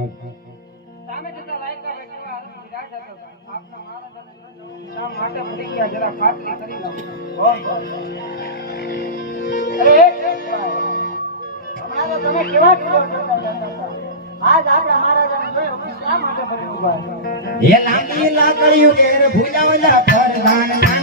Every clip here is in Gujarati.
સામે ભૂલી કેવા કેવા કરતા આજ મહારાજાને જોયો શા માટે લાકડીયું ઘેર પરધાન લાંબી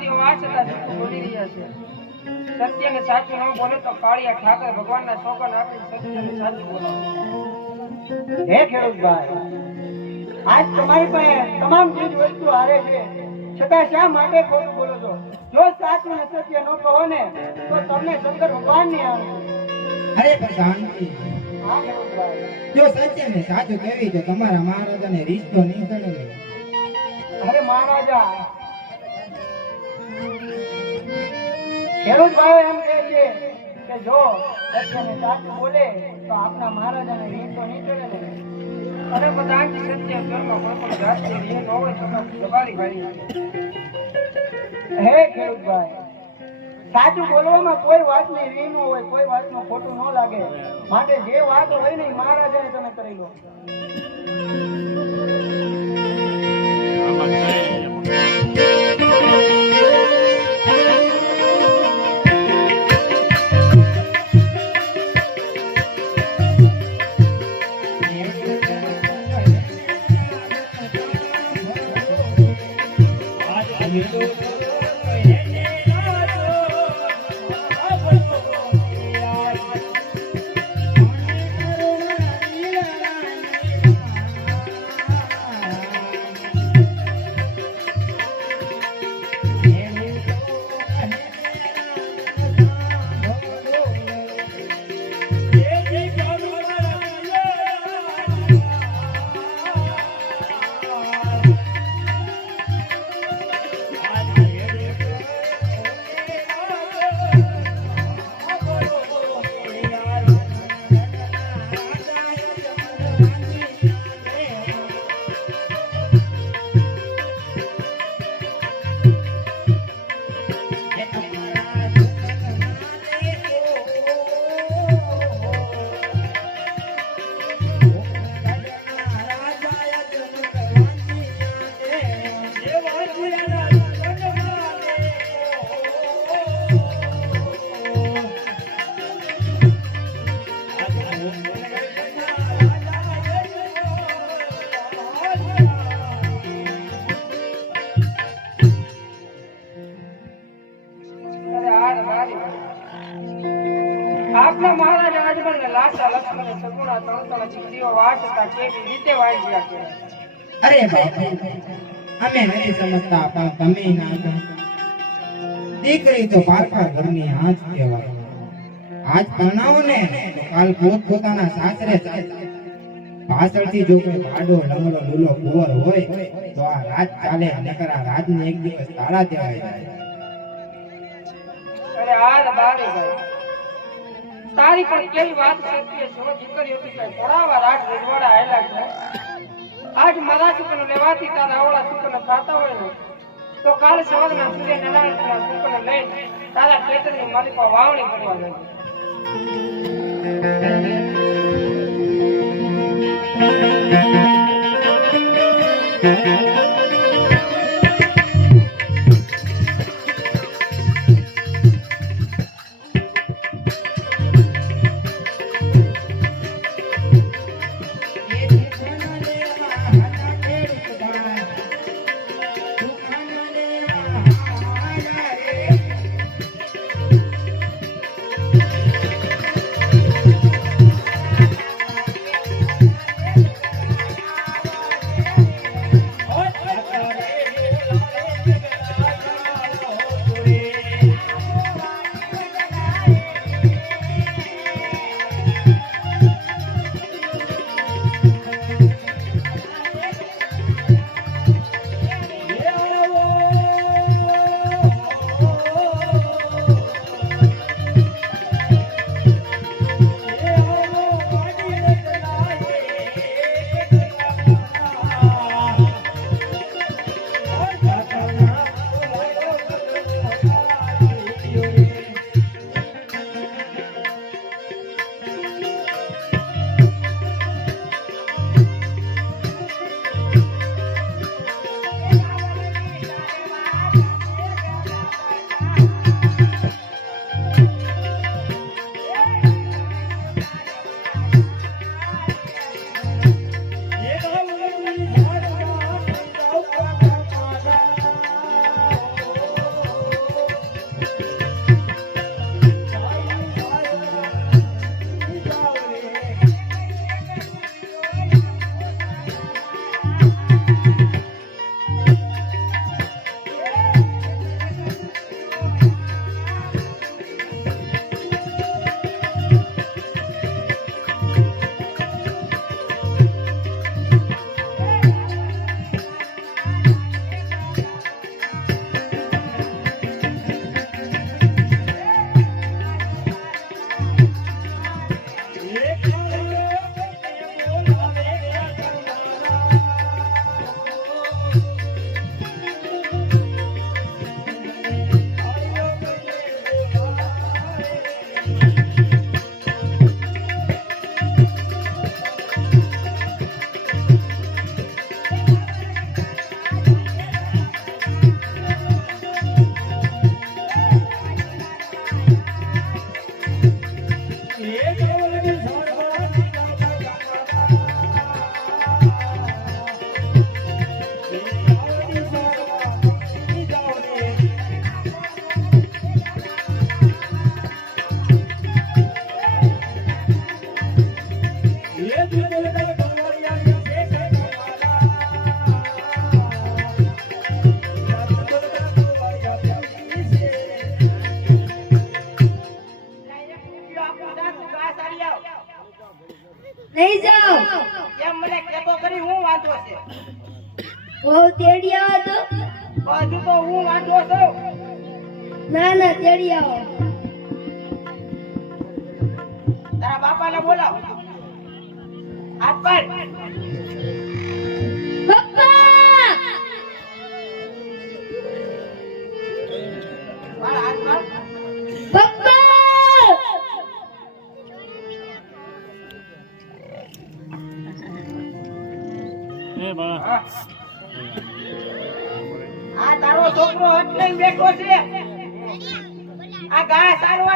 સામગ્રી હોવા છતાં જૂઠું બોલી રહ્યા છે. સત્ય ને સાચું ન બોલે તો કાળિયા ઠાકર ભગવાનના સોગન આપી સત્ય ને સાચું બોલો. હે ખેડૂત ભાઈ આજ તમારી પાસે તમામ ચીજ વસ્તુ હારે છે. છતાં શા માટે ખોટું બોલો છો? જો સાચું ને સત્ય ન કહો ને તો તમને શંકર ભગવાનની આવે. અરે પ્રધાનજી જો સત્ય ને સાચું કહેવી તો તમારા મહારાજાને રીત તો નહીં ચડે. અરે મહારાજા ખેડૂત ભાઈ એમ કહે છે કે જો સત્ય સાચું બોલે તો આપણા મહારાજાને રીત તો નહીં ચડે ને અને બધાથી સત્ય કર્મ કોઈ પણ જાતની રીત હોય તો દબાડી ભાઈ. હે ખેડૂતભાઈ સાચું બોલવામાં કોઈ વાતની રી ન હોય, કોઈ વાતમાં ખોટું ન લાગે. માટે જે વાત હોય ને મહારાજાને તમે કરી લો. અરે અમે નથી સમજતા પણ તમે ના દીકરી તો પારકા ઘરની આજ કહેવાય. આજ પરણાવો ને કાલ પોત પોતાના સાસરે પાછળથી જો કોઈ ભાડો લંગડો લૂલો કુંવર હોય તો આ રાજ ચાલે નકર આ રાજને એક દિવસ તાળા દેવાય. જાય અરે આ બારે ભાઈ તારી પણ કેવી વાત કરતી છો દીકરીઓ થોડાવા રાખ રજવાડા આવેલા છે આજ મારા છોકરો લેવાથી તારા આવડા છોકરો ખાતા હોય ને, તો કાલ સવારના સૂર્યનારાયણના છોકરો લઈ તારા ખેતરની મારી પર વાવણી કરવા જશે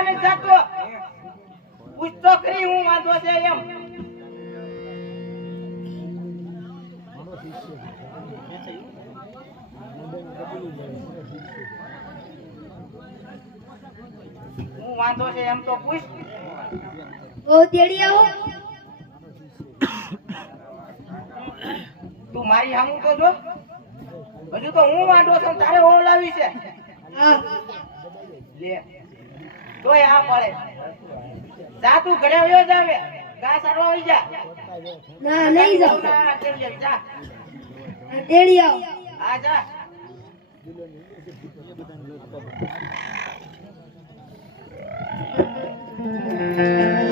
નથી જતો. પૂછતો ખરી હું વાંધો છે એમ. હું વાંધો છે એમ તો પૂછ. બહુ તેડી આવો. તું મારી સામું તો જો. હજુ તો હું વાંધો છું તારે ઓળાવી છે. લે. તોય આ પડે. જા તું ઘરે જ આવે. ઘા સારવા આવી જા. ના નહીં જાઓ. ના, છે? જા. તેડી આવ. આ જા. Thank ભાઈ.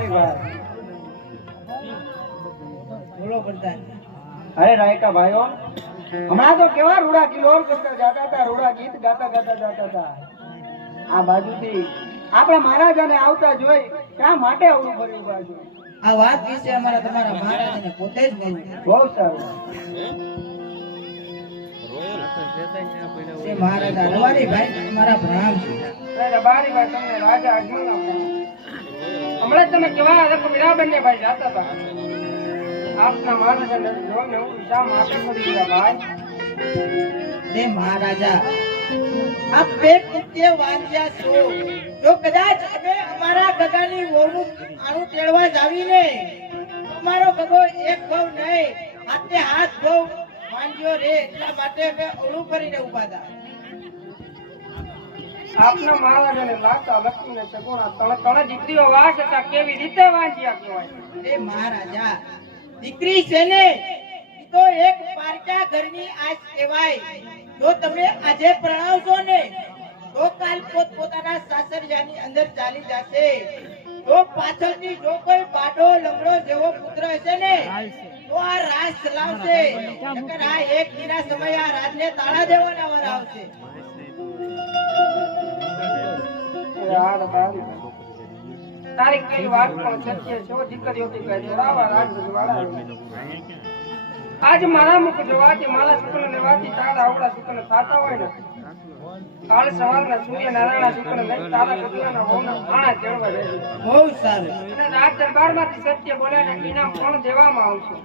હે રબારી બોલો પ્રધાન. અરે રાયકા ભાઈઓ હમણાં તો કેવા રૂડા કિલોર કરતા જાતા હતા રૂડા ગીત ગાતા ગાતા જાતા હતા. આ બાજુથી આપણા મહારાજાને આવતા જોઈ ક્યાં માટે અવળું ફરી બાજુ? આ વાત વિશે અમારા તમારા મહારાજાને પોતે જ બોલવું બહુ સારું. મહારાજા રબારી ભાઈ તમારા ભ્રામ છે. રબારીભાઈ તમને રાજા ફોન. હમણાં તમે કેવા રકમ મીરાબેનને ભાઈ જાતા હતા. આપના માર્ગદર્શન જો ને હું શા માટે કરી ભાઈ? તે મહારાજા, આપ બે કુત્ય વાંચ્યા છો? જો કદાચ અમે અમારા ગગાની વહુનું આણું તેડવા જાવીને, અમારો ગગો એક ભાવ નહીં, હાથે હાથ ભાવ માંગ્યો રે, એટલા માટે અમે ઓળું કરીને ઊભા હતા. આપના મહારાજાને લાગતા લક્ષ્મીને સગુણા ત્રણ ત્રણ દીકરીઓ વાસ હતા કેવી રીતે વાંચ્યા કહેવાય? તે મહારાજા, દીકરી છે ને તો એક પારકા ઘરની આશ કહેવાય. જો તમે આજે પ્રણાવશો ને, તો કાલ પોત પોતાના સાસરિયાની અંદર ચાલી જશે. જો પાછળથી જો કોઈ બાડો લંગડો જેવો પુત્ર હશે ને, તો આ રાજ ચલાવશે આ એક દિના સમય આ રાજને તાળા દેવાના વાર આવશે. તારી કઈ વાત પણ સત્ય છે દીકરીઓ આજ મારા મુખ જોવાથી મારા શુક્ર લેવાથી તારા આવડા શુક્ર થતા હોય ને કાલ સવારના સૂર્ય નારાયણ શુક્ર લઈ તારા કપિયાના હોના કેળવા બહુ સારું. અને રાજ દરબારમાંથી સત્ય બોલ્યાને ઇનામ પણ દેવામાં આવશે.